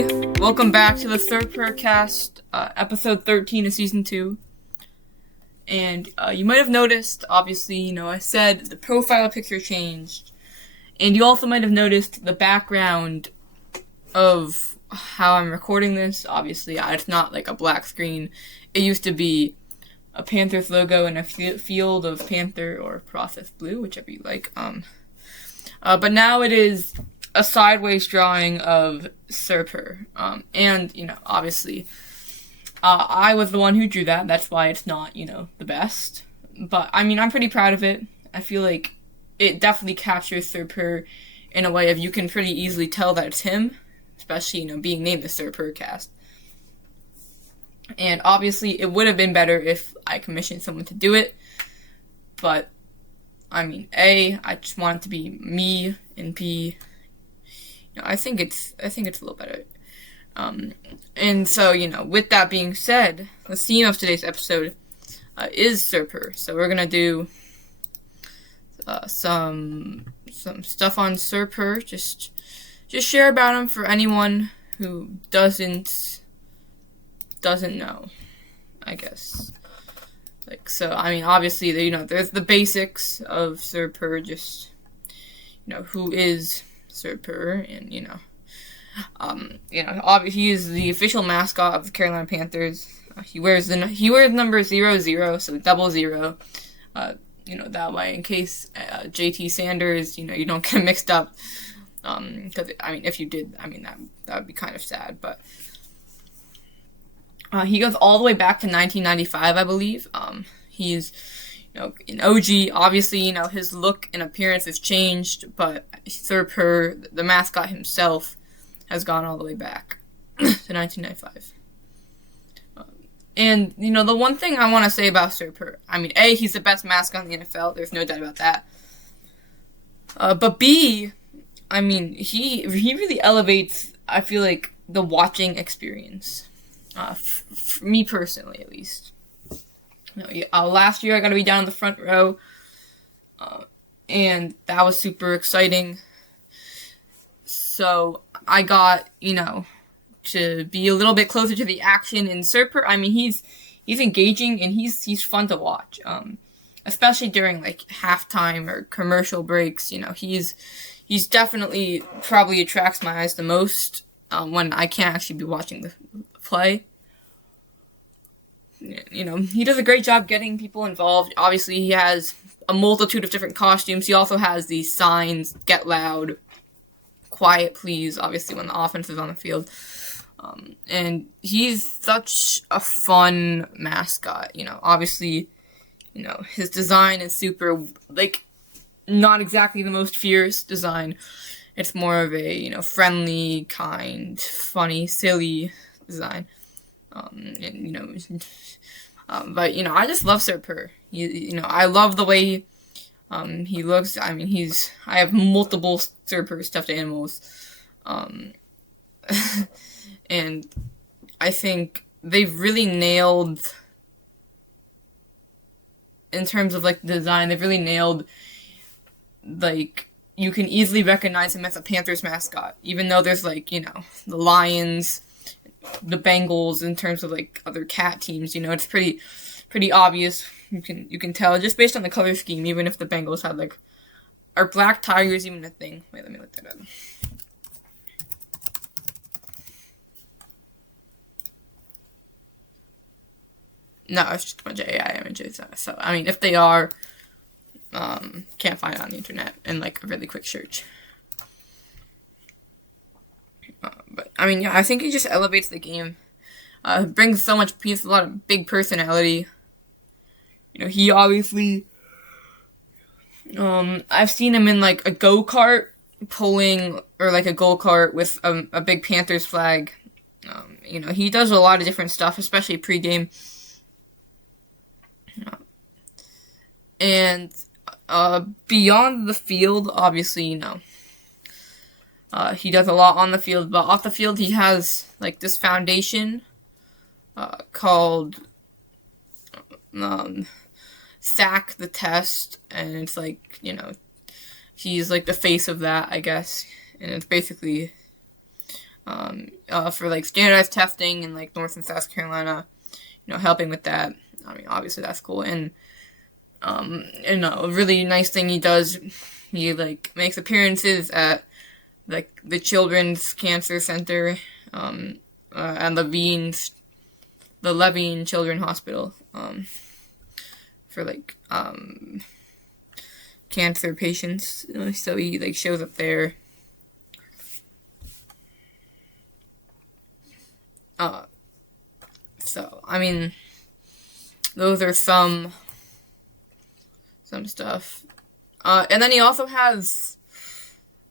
everybody. Welcome back to the third Purrcast, episode 13 of season 2. And you might have noticed, obviously, I said the profile picture changed. And you also might have noticed the background of how I'm recording this. Obviously, it's not like a black screen. It used to be a Panthers logo and a field of Panther or processed blue, whichever you like. But now it is a sideways drawing of Purr. And, obviously, I was the one who drew that. That's why it's not, the best. But, I'm pretty proud of it. I feel like it definitely captures Purr in a way of you can pretty easily tell that it's him. Especially, being named the Purrcast. And, obviously, it would have been better if I commissioned someone to do it. But, I just want it to be me, and B, I think it's a little better. And so, with that being said, the theme of today's episode is Purr. So we're gonna do some stuff on Purr. Just share about him for anyone who doesn't know, I guess. Obviously, there's the basics of Purr. Just who is Purr, and obviously he is the official mascot of the Carolina Panthers. He wears number 00, so 00. That way, in case JT Sanders, you don't get mixed up. Because if you did, that would be kind of sad. But he goes all the way back to 1995, I believe. He's an OG. Obviously, his look and appearance has changed, but Purr, the mascot himself, has gone all the way back to 1995. And, the one thing I want to say about Purr, A, he's the best mascot in the NFL. There's no doubt about that. But B, he really elevates, I feel like, the watching experience. For me personally, at least. Last year I got to be down in the front row, and that was super exciting. So I got, to be a little bit closer to the action in Purr. He's engaging and he's fun to watch. Especially during like halftime or commercial breaks. He's definitely probably attracts my eyes the most when I can't actually be watching the play. He does a great job getting people involved. Obviously, he has a multitude of different costumes. He also has these signs, get loud, quiet please, obviously when the offense is on the field. And he's such a fun mascot. Obviously, his design is super, not exactly the most fierce design. It's more of a, friendly, kind, funny, silly design. But I just love Purr. I love the way he looks. I have multiple Purr stuffed animals, and I think they've really nailed, in terms of design, they've really nailed you can easily recognize him as a Panthers mascot, even though there's the Lions, the Bengals, in terms of other cat teams. It's pretty obvious. You can tell just based on the color scheme, even if the Bengals had are black tigers even a thing? Wait, let me look that up. No, it's just a bunch of AI images. So if they are, can't find it on the internet in a really quick search. But I think he just elevates the game. Brings so much peace, a lot of big personality. He obviously, I've seen him in a go-kart pulling, or a go-kart with a big Panthers flag. He does a lot of different stuff, especially pregame. And beyond the field, obviously, he does a lot on the field, but off the field he has this foundation called Sack the Test, and it's he's the face of that, I guess, and it's basically for like standardized testing in like North and South Carolina, helping with that. I mean, obviously that's cool. And a really nice thing he does, he like makes appearances at like the Children's Cancer Center, and the Levine Children's Hospital, for like cancer patients. So he like shows up there. So I mean, those are some stuff. And then he also has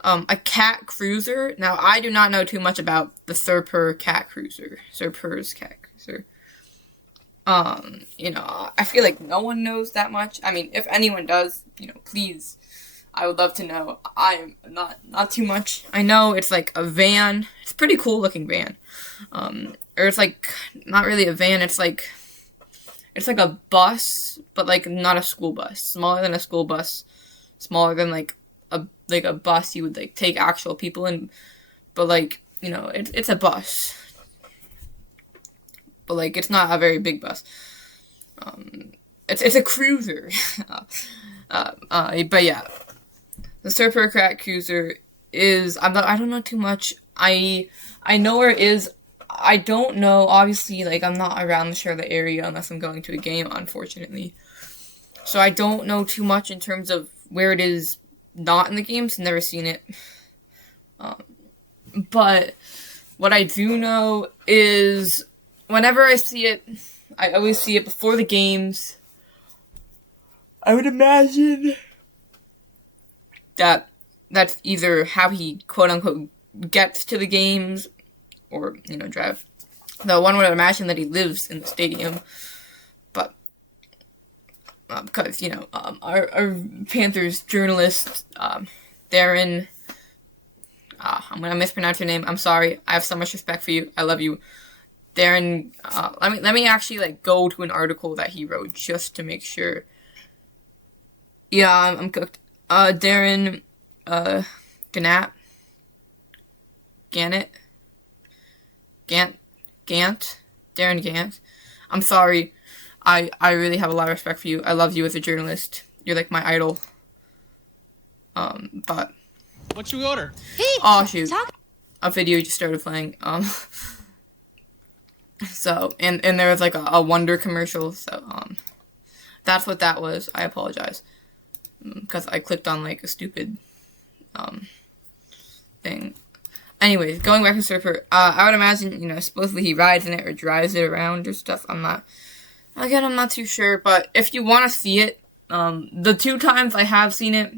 a cat cruiser. Now, I do not know too much about the Purr cat cruiser. Purr's cat cruiser. I feel like no one knows that much. I mean, if anyone does, please, I would love to know. I'm not too much. I know it's like a van. It's a pretty cool looking van. Or it's like, not really a van, it's like a bus, but like not a school bus. Smaller than a school bus. Smaller than like a bus you would like take actual people in. But like, it's a bus. But like, it's not a very big bus. It's a cruiser. But yeah. The Purr cat cruiser is, I don't know too much. I know where it is. I don't know, obviously, like, I'm not around the Charlotte area unless I'm going to a game, unfortunately. So I don't know too much in terms of where it is not in the games. Never seen it. But what I do know is whenever I see it, I always see it before the games. I would imagine that's either how he, quote-unquote, gets to the games, or, drive. Though one would imagine that he lives in the stadium. But, because, our Panthers journalist, Darren, I'm going to mispronounce your name. I'm sorry. I have so much respect for you. I love you. Darren, let me actually, like, go to an article that he wrote just to make sure. Yeah, I'm cooked. Darren, Gannett, Darren Gant. I'm sorry. I really have a lot of respect for you. I love you as a journalist. You're like my idol. But what should we order? Hey, oh shoot. A video just started playing. So and there was like a Wonder commercial, so that's what that was. I apologize. Because I clicked on like a stupid thing. Anyways, going back to Purr, I would imagine, supposedly he rides in it or drives it around or stuff. I'm not too sure, but if you want to see it, the two times I have seen it,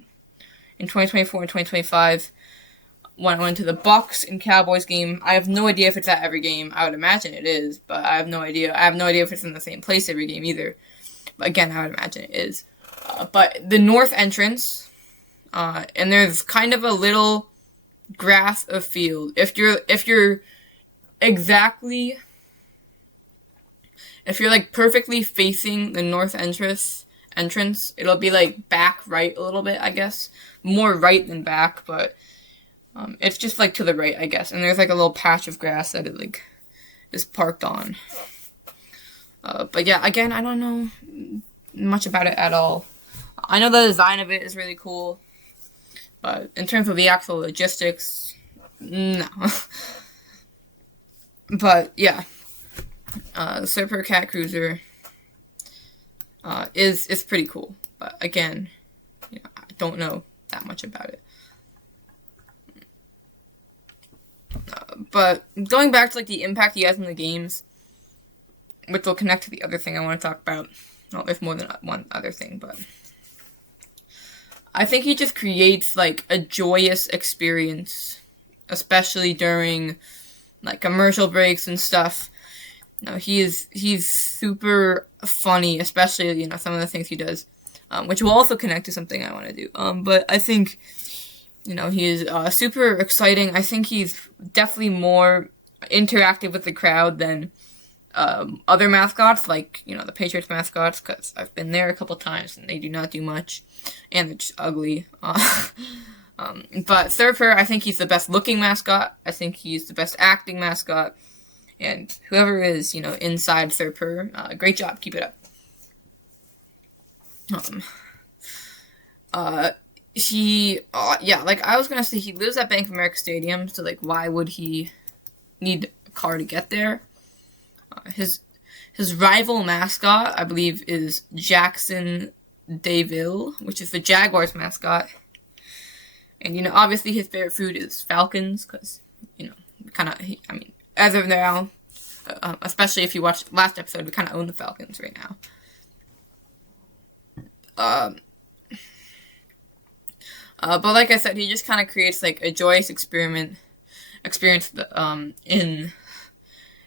in 2024 and 2025, when I went to the Bucks and Cowboys game, I have no idea if it's at every game. I would imagine it is, but I have no idea. I have no idea if it's in the same place every game either. But again, I would imagine it is. But the north entrance, and there's kind of a little grass of field. If you're like perfectly facing the north entrance, it'll be like back right a little bit, I guess. More right than back, but it's just like to the right, I guess. And there's like a little patch of grass that it like is parked on. But yeah, again, I don't know much about it at all. I know the design of it is really cool, but in terms of the actual logistics, no. But yeah, the Purr cat cruiser is pretty cool. But again, I don't know that much about it. But going back to like the impact he has in the games, which will connect to the other thing I want to talk about. Well, there's more than one other thing, but I think he just creates like a joyous experience, especially during like commercial breaks and stuff. He's super funny, especially some of the things he does, which will also connect to something I want to do. But I think he is super exciting. I think he's definitely more interactive with the crowd than other mascots, like, the Patriots mascots, because I've been there a couple times, and they do not do much, and they're just ugly. But Sir Purr, I think he's the best looking mascot. I think he's the best acting mascot. And whoever is, inside Sir Purr, great job. Keep it up. Like I was gonna say, he lives at Bank of America Stadium, so like, why would he need a car to get there? His rival mascot, I believe, is Jackson Daville, which is the Jaguars mascot. And, obviously his favorite food is Falcons, because, as of now, especially if you watched last episode, we kind of own the Falcons right now. But like I said, he just kind of creates, like, a joyous experience,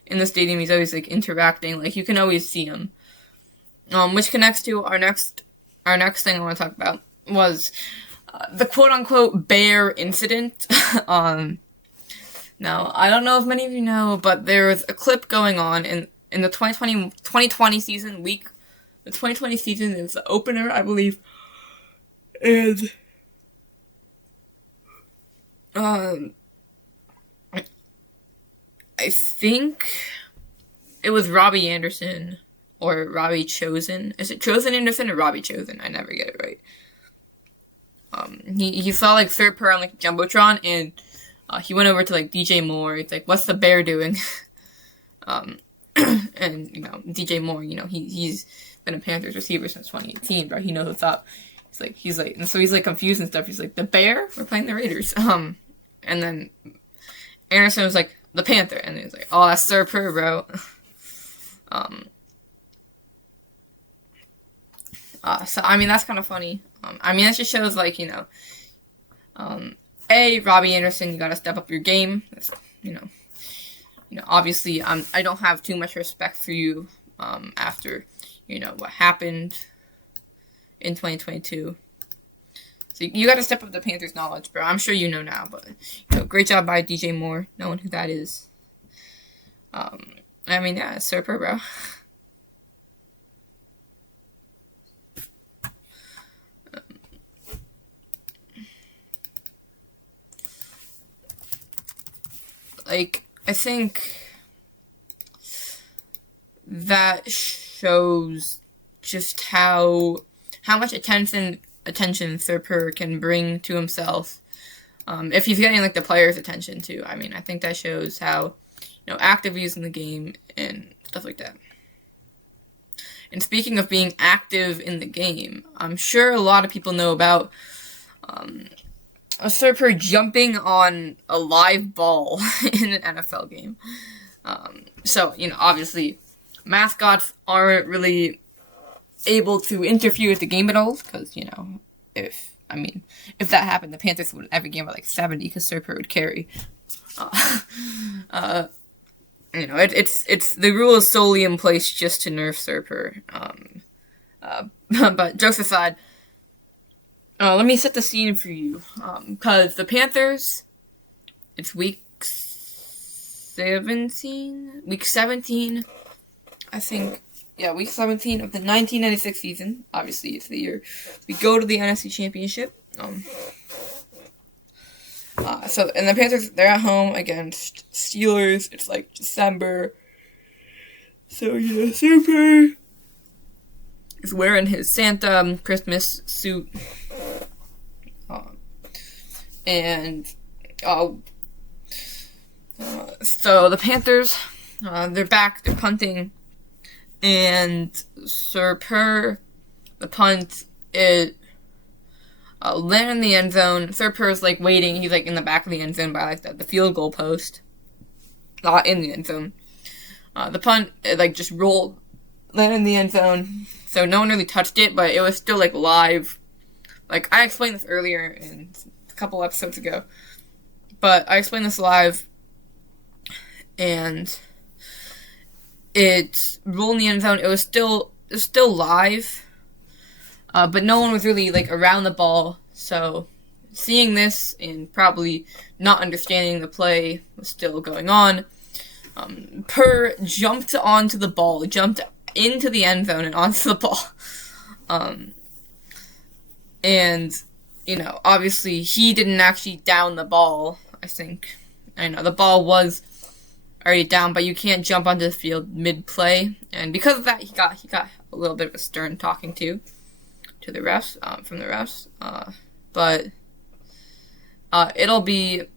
in the stadium. He's always, like, interacting, like, you can always see him. Which connects to our next thing I want to talk about, was the quote-unquote bear incident. Now, I don't know if many of you know, but there was a clip going on in the 2020 season, the 2020 season is the opener, I believe, and, I think it was Robbie Anderson, or Robbie Chosen. Is it Chosen Anderson or Robbie Chosen? I never get it right. He saw, like, Sir Purr on, like, Jumbotron, and, he went over to, like, DJ Moore. He's like, what's the bear doing? And, DJ Moore, he's been a Panthers receiver since 2018, bro. He knows what's up. And so he's, like, confused and stuff. He's like, the bear? We're playing the Raiders. And then Anderson was like, the Panther. And he was like, oh, that's Sir Purr, bro. So, that's kind of funny. That just shows, like, Robbie Anderson, you gotta step up your game. That's, obviously, I don't have too much respect for you, after, what happened in 2022. So, you gotta step up the Panthers' knowledge, bro. I'm sure you know now, but, great job by DJ Moore, knowing who that is. Sir Purr, bro. Like, I think that shows just how much attention Sir Purr can bring to himself, if he's getting, like, the players' attention, too. I think that shows how, active he is in the game and stuff like that. And speaking of being active in the game, I'm sure a lot of people know about, a Sir Purr jumping on a live ball in an NFL game. So, obviously, mascots aren't really able to interfere with the game at all, because, if that happened, the Panthers would every game by, like, 70, because Sir Purr would carry. It's the rule is solely in place just to nerf Sir Purr. But jokes aside, let me set the scene for you, because the Panthers, it's week 17, I think, week 17 of the 1996 season. Obviously, it's the year we go to the NFC Championship. And the Panthers, they're at home against Steelers. It's, like, December. So, Sir Purr is wearing his Santa Christmas suit. So the Panthers, they're back, they're punting, and Sir Purr, the punt, it landed in the end zone. Sir Purr's, like, waiting, he's, like, in the back of the end zone by, like, the field goal post, not in the end zone. The punt, it, like, just rolled, landed in the end zone, so no one really touched it, but it was still, like, live. Like, I explained this earlier in a couple episodes ago, but I explained this live, and it rolled in the end zone. It was still live, but no one was really, like, around the ball, so seeing this and probably not understanding the play was still going on, Purr jumped onto the ball, jumped into the end zone and onto the ball, and obviously he didn't actually down the ball, I think. I know the ball was already down, but you can't jump onto the field mid-play. And because of that, he got a little bit of a stern talking to the refs, from the refs. But it'll be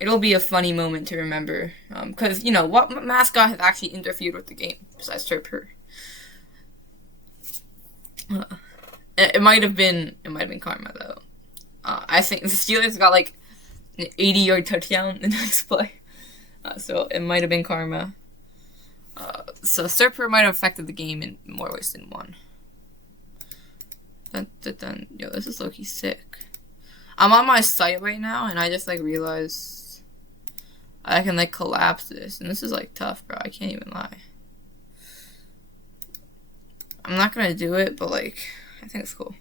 a funny moment to remember. Because, what mascot has actually interfered with the game besides Purr? It might have been Karma, though. I think the Steelers got like an 80-yard touchdown the next play. So it might have been Karma. So Purr might have affected the game in more ways than one. Yo, this is low-key sick. I'm on my site right now, and I just realized I can collapse this, and this is tough, bro. I can't even lie. I'm not gonna do it, but I think it's cool.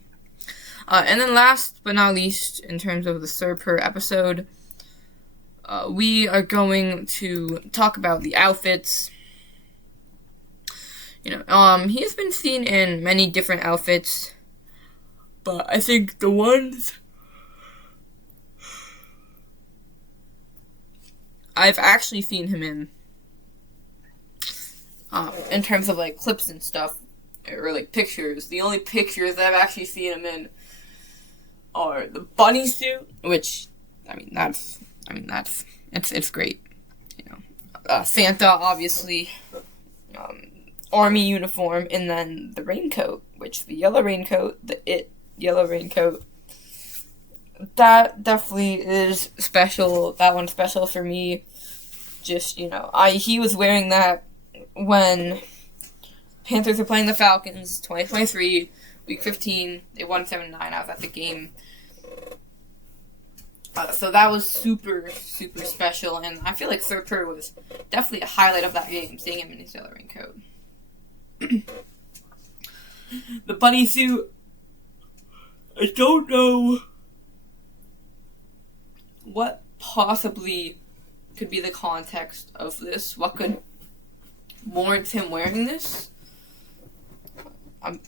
And then last but not least, in terms of the Purr episode, we are going to talk about the outfits. He has been seen in many different outfits, but I think the ones I've actually seen him in terms of clips and stuff, or pictures. The only pictures that I've actually seen him in are the bunny suit, which it's great. Santa, obviously, army uniform, and then the raincoat, which the yellow raincoat, yellow raincoat, that definitely is special. That one's special for me. Just, he was wearing that when Panthers were playing the Falcons, 2023, week 15. They won 7-9. I was at the game. So that was super, super special, and I feel like Purr was definitely a highlight of that game, seeing him in his yellow raincoat. The bunny suit, I don't know what possibly could be the context of this. What could warrant him wearing this?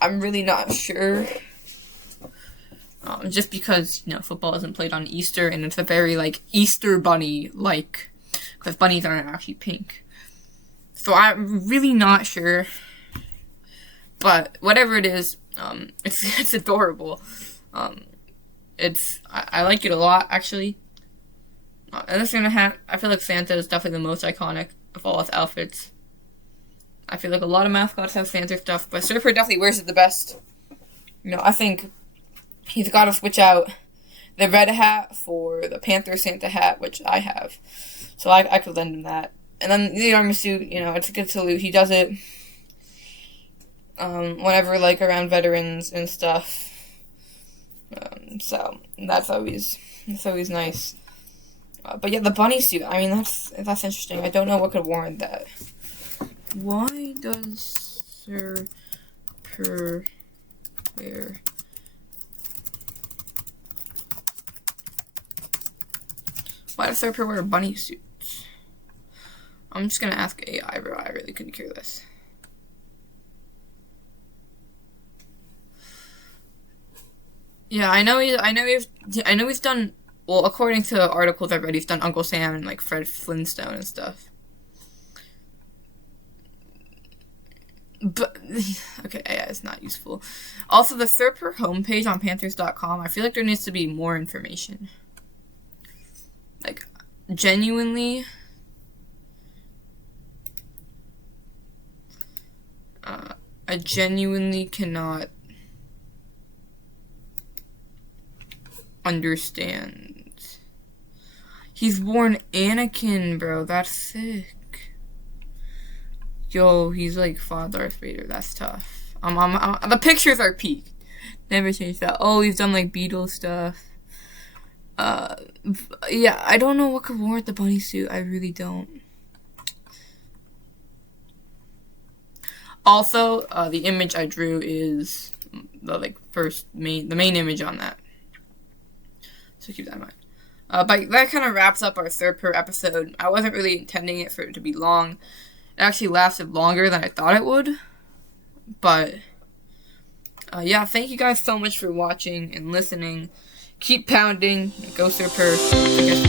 I'm really not sure. Just because, football isn't played on Easter, and it's a very, Easter bunny, because bunnies aren't actually pink. So I'm really not sure. But whatever it is, it's adorable. I like it a lot, actually. And the Santa hat, I feel like Santa is definitely the most iconic of all his outfits. I feel like a lot of mascots have Santa stuff, but Purr definitely wears it the best. I think he's got to switch out the red hat for the Panthers Santa hat, which I have. So I could lend him that. And then the army suit, it's a good salute. He does it whenever, around veterans and stuff. So that's always nice. But yeah, the bunny suit, that's interesting. I don't know what could warrant that. Why does Purr wear... Why does Purr wear bunny suits? I'm just gonna ask AI, bro. I really couldn't care less. Yeah, I know he's done. Well, according to articles I've read, he's done Uncle Sam and Fred Flintstone and stuff. But okay, AI is not useful. Also, the Purr homepage on Panthers.com, I feel like there needs to be more information. Genuinely, I genuinely cannot understand. He's worn Anakin, bro. That's sick. Yo, he's fought Darth Vader. That's tough. The pictures are peak. Never changed that. Oh, he's done Beatles stuff. Yeah, I don't know what could warrant the bunny suit. I really don't. Also, the image I drew is the main image on that. So keep that in mind. But that kind of wraps up our Purr episode. I wasn't really intending it for it to be long. It actually lasted longer than I thought it would. But Yeah, thank you guys so much for watching and listening. Keep pounding. Go Sir Purr.